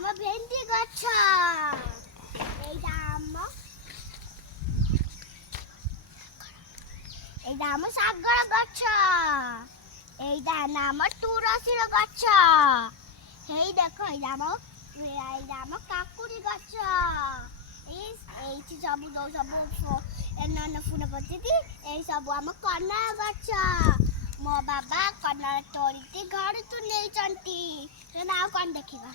ଆମ ଭେଣ୍ଡି ଗଛ, ଏଇଟା ଆମ ଶାଗର ଗଛ, ଏଇଟା ଆମ ତୁଳସୀର ଗଛ, ହେଇ ଦେଖ ଏଇଟା ଆମ କାକୁଡି ଗଛ, ଏଇଠି ସବୁ ଫୁଲ ପଚିଛି, ଏଇ ସବୁ ଆମ କନର ଗଛ। ମୋ ବାବା କନର ତୋଳିକି ଘରକୁ ନେଇଛନ୍ତି। ଆଉ କଣ ଦେଖିବା?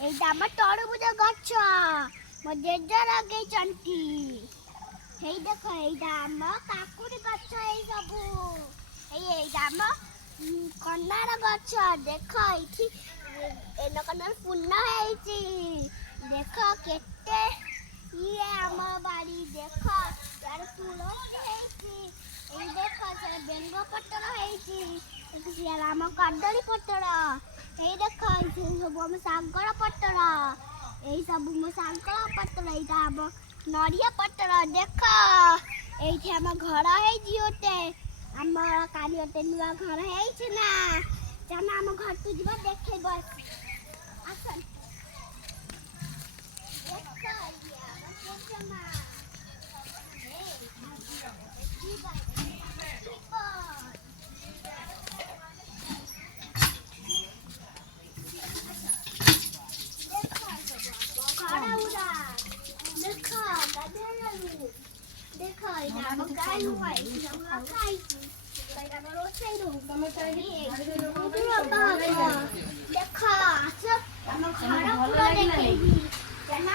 ଏଇଟା ଆମ ତରଭୁଜ ଗଛ, ମୋ ଜେଜେ ଲଗେଇଛନ୍ତି। ହେଇ ଦେଖ ଏଇଟା ଆମ କାକୁଡି ଗଛ, ଏଇ ସବୁ ଏଇଟା ଆମ କନାର ଗଛ। ଦେଖ ଏଇଠି କନାର ଫୁଲ ହେଇଛି। ଦେଖ କେତେ ଇଏ ଆମ ବାଡି। ଦେଖ ତାର ତୁଳସୀ ହେଇଛି। ଏଇ ଦେଖ ସେ ବେଙ୍ଗ ପତ୍ର ହେଇଛି। ଆମ କଦଳୀ ପତ୍ର। ଏଇ ଦେଖ ସବୁ ଆମ ଶାଗର ପତ୍ର। ଏଇ ସବୁ ମୋ ଶାଗର ପତ୍ର। ଏଇଟା ଆମ ନଡ଼ିଆ ପତ୍ର। ଦେଖ ଏଇଠି ଆମ ଘର ହେଇଛି ଗୋଟେ। ଆମର କାଲି ଗୋଟେ ନୂଆ ଘର ହେଇଛି ନା। ଚାଲ ଆମ ଘରକୁ ଯିବା, ଦେଖେଇବ ଆସ। ଦେଖ ଇଏ ଆମ ଜେଜେମା। ଦେଖ ଏଇଟା ଆମ ଗାଈ ଏଇଠି ଆମ ରଖା ହେଇଛି। ଏଇଟା ଆମ ରୋଷେଇ ରୁମ୍। ଦେଖ ଆସ ଆମ ଘର ପୁରା ଦେଖେଇବି।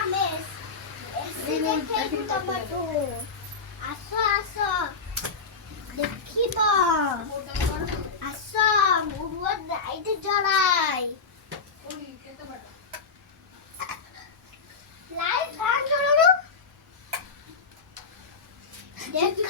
ଆମେ ଏସି ଦେଖେଇବୁ ତମଠୁ। ଆସ ଆସ ଦେଖିବ। ଆସ ମୁଁ ଲାଇଟ୍ ଜଳାଇ। ଲାଇଟ୍ କଣ ଜଳୁନୁ? ଦେଖ